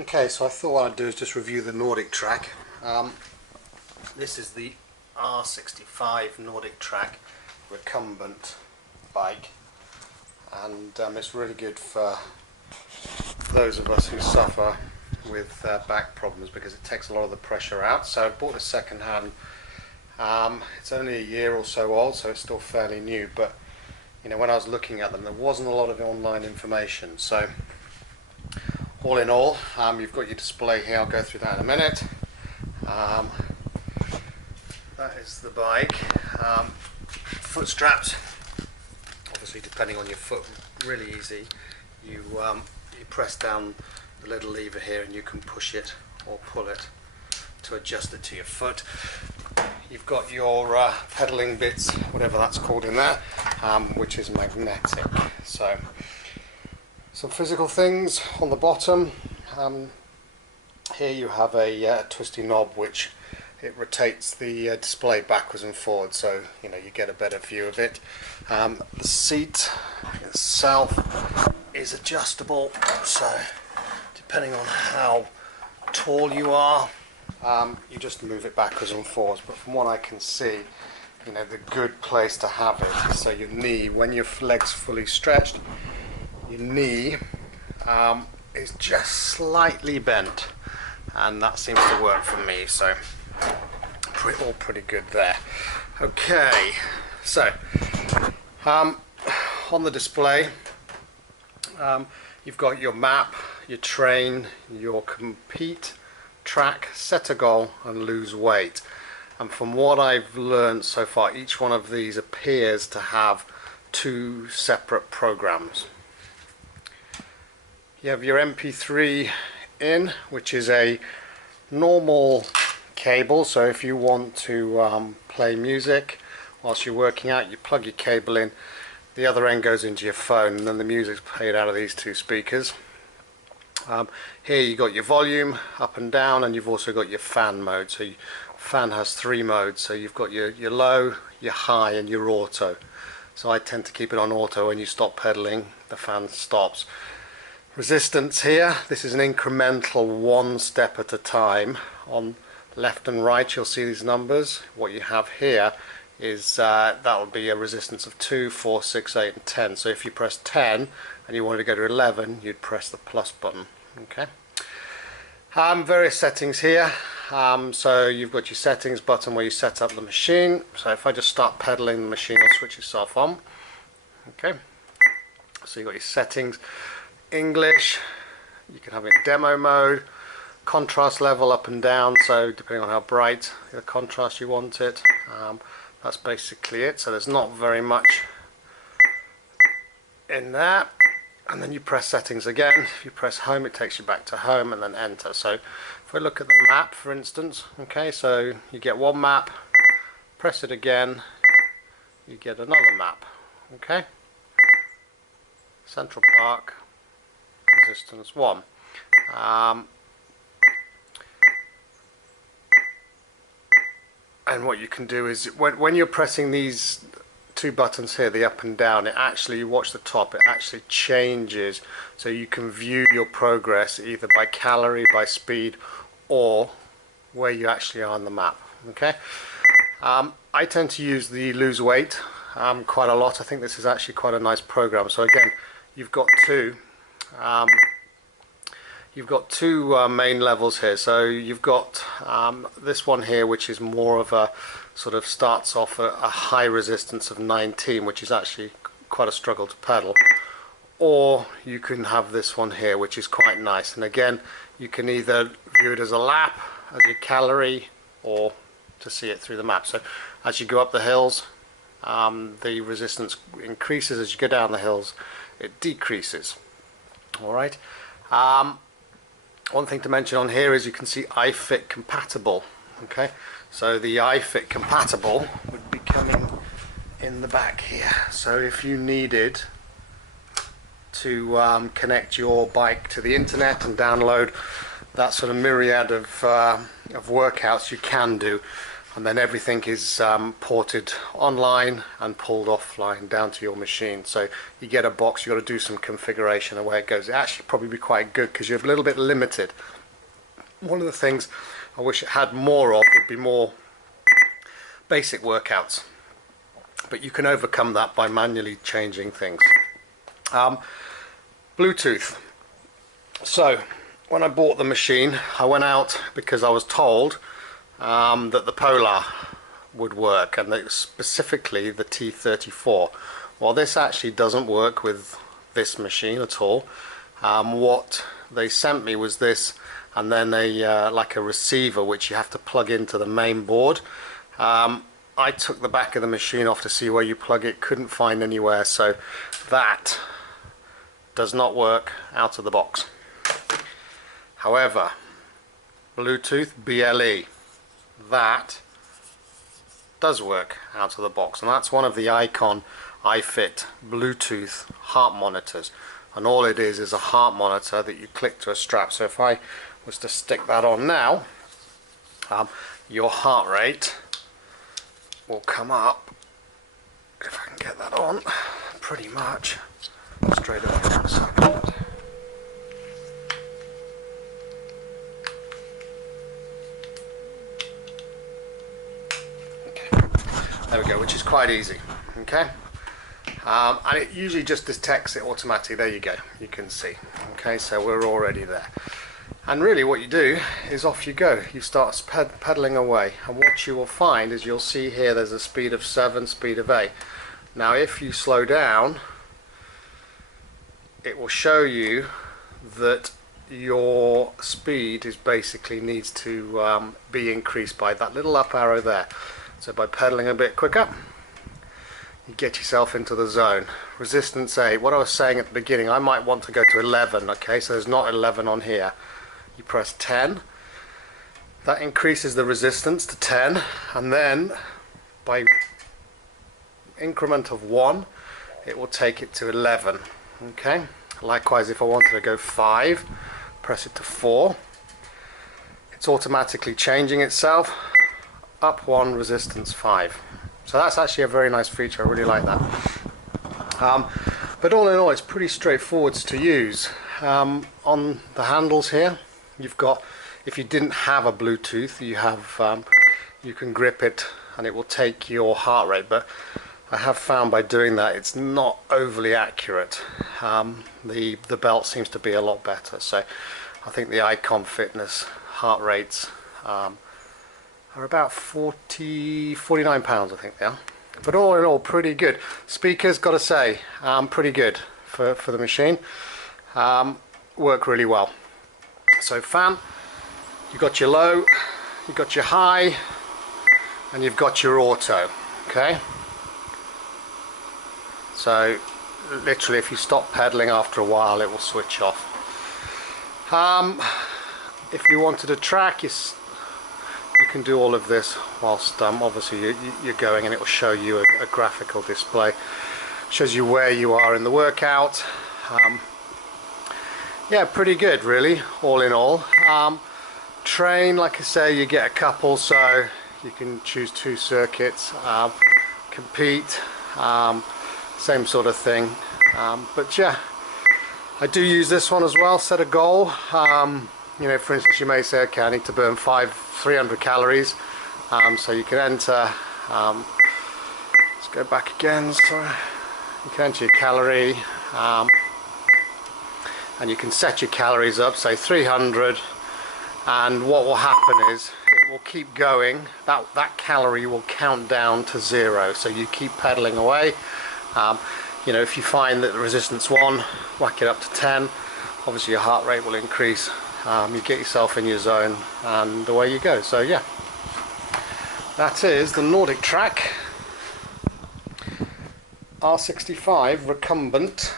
Okay, so I thought what I'd do is just review the NordicTrack. This is the R65 NordicTrack Recumbent bike, and it's really good for those of us who suffer with back problems because it takes a lot of the pressure out. So I bought this second hand. It's only a year or so old, so it's still fairly new, but you know, when I was looking at them there wasn't a lot of online information. So all in all, you've got your display here. I'll go through that in a minute. That is the bike. Foot straps, obviously depending on your foot, really easy. You press down the little lever here and you can push it or pull it to adjust it to your foot. You've got your pedaling bits, whatever that's called in there, which is magnetic. So some physical things on the bottom. Here you have a twisty knob which it rotates the display backwards and forwards, so you know you get a better view of it. The seat itself is adjustable, so depending on how tall you are, you just move it backwards and forwards. But from what I can see, you know, the good place to have it, so your knee, when your leg's fully stretched, your knee is just slightly bent, and that seems to work for me, so all pretty good there. Okay, so on the display you've got your map, your train, your compete, track, set a goal and lose weight. And from what I've learned so far, each one of these appears to have two separate programs. You have your MP3 in, which is a normal cable, so if you want to play music whilst you're working out, you plug your cable in, the other end goes into your phone, and then the music's played out of these two speakers. Here you got your volume up and down, and you've also got your fan mode. So fan has three modes, so you've got your low, your high and your auto. So I tend to keep it on auto. When you stop pedaling, the fan stops. Resistance here, this is an incremental one step at a time. On left and right you'll see these numbers. What you have here is that will be a resistance of 2, 4, 6, 8 and 10. So if you press 10 and you wanted to go to 11, you'd press the plus button. Okay. Various settings here. So you've got your settings button where you set up the machine. So if I just start pedaling, the machine will switch itself on. Okay. So you've got your settings. English, you can have it in demo mode, contrast level up and down, so depending on how bright the contrast you want it. That's basically it, so there's not very much in there. And then you press settings again. If you press home, it takes you back to home, and then enter. So if I look at the map, for instance, okay, so you get one map, press it again, you get another map. Okay, Central Park, resistance 1. And what you can do is when you're pressing these two buttons here, the up and down, it actually, you watch the top, it actually changes, so you can view your progress either by calorie, by speed, or where you actually are on the map. Okay. I tend to use the lose weight quite a lot. I think this is actually quite a nice program. So again, you've got two main levels here. So you've got this one here, which is more of a sort of starts off a high resistance of 19, which is actually quite a struggle to pedal. Or you can have this one here, which is quite nice. And again, you can either view it as a lap, as your calorie, or to see it through the map. So as you go up the hills, the resistance increases. As you go down the hills, it decreases. All right. One thing to mention on here is you can see iFit compatible. Okay, so the iFit compatible would be coming in the back here. So if you needed to connect your bike to the internet and download that sort of myriad of workouts, you can do. and then everything is ported online and pulled offline down to your machine. So you get a box, you've got to do some configuration of where it goes. It actually probably be quite good because you're a little bit limited. One of the things I wish it had more of would be more basic workouts, but you can overcome that by manually changing things. Bluetooth. So when I bought the machine, I went out because I was told that the Polar would work, and that specifically the T34. Well, this actually doesn't work with this machine at all. What they sent me was this, and then like a receiver which you have to plug into the main board. I took the back of the machine off to see where you plug it, couldn't find anywhere, so that does not work out of the box. However, Bluetooth BLE, that does work out of the box, and that's one of the Icon iFit Bluetooth heart monitors, and all it is a heart monitor that you click to a strap. So if I was to stick that on now, your heart rate will come up, if I can get that on, pretty much straight away in a second. There we go, which is quite easy. Okay, and it usually just detects it automatically. There you go, you can see. Okay, so we're already there, and really what you do is off you go. You start pedaling away, and what you will find is you'll see here there's a speed of 7, speed of 8. Now if you slow down, it will show you that your speed is basically needs to be increased by that little up arrow there. So by pedaling a bit quicker, you get yourself into the zone. Resistance 8, what I was saying at the beginning, I might want to go to 11, okay, so there's not 11 on here. You press 10, that increases the resistance to 10, and then by increment of 1, it will take it to 11, okay. Likewise, if I wanted to go 5, press it to 4, it's automatically changing itself. Up 1, resistance 5. So that's actually a very nice feature. I really like that. But all in all, it's pretty straightforward to use. On the handles here, you've got, if you didn't have a Bluetooth, you have you can grip it and it will take your heart rate. But I have found by doing that, it's not overly accurate. The belt seems to be a lot better. So I think the Icon Fitness heart rates are about 49 pounds, I think they are. But all in all, pretty good. Speakers, got to say, pretty good for the machine. Work really well. So fan, you've got your low, you've got your high, and you've got your auto. Okay. So literally, if you stop pedaling after a while, it will switch off. If you wanted to track, you can do all of this whilst obviously you're going, and it will show you a graphical display. Shows you where you are in the workout. Yeah, pretty good really, all in all. Train, like I say, you get a couple, so you can choose 2 circuits. Compete, same sort of thing. But yeah, I do use this one as well. Set a goal. You know, for instance, you may say, okay, I need to burn 300 calories. So you can enter, let's go back again, sorry. You can enter your calorie, and you can set your calories up, say 300, and what will happen is it will keep going. That calorie will count down to 0, so you keep pedaling away. You know, if you find that the resistance 1, whack it up to 10, obviously your heart rate will increase. You get yourself in your zone, and away you go. So yeah, that is the NordicTrack R65 Recumbent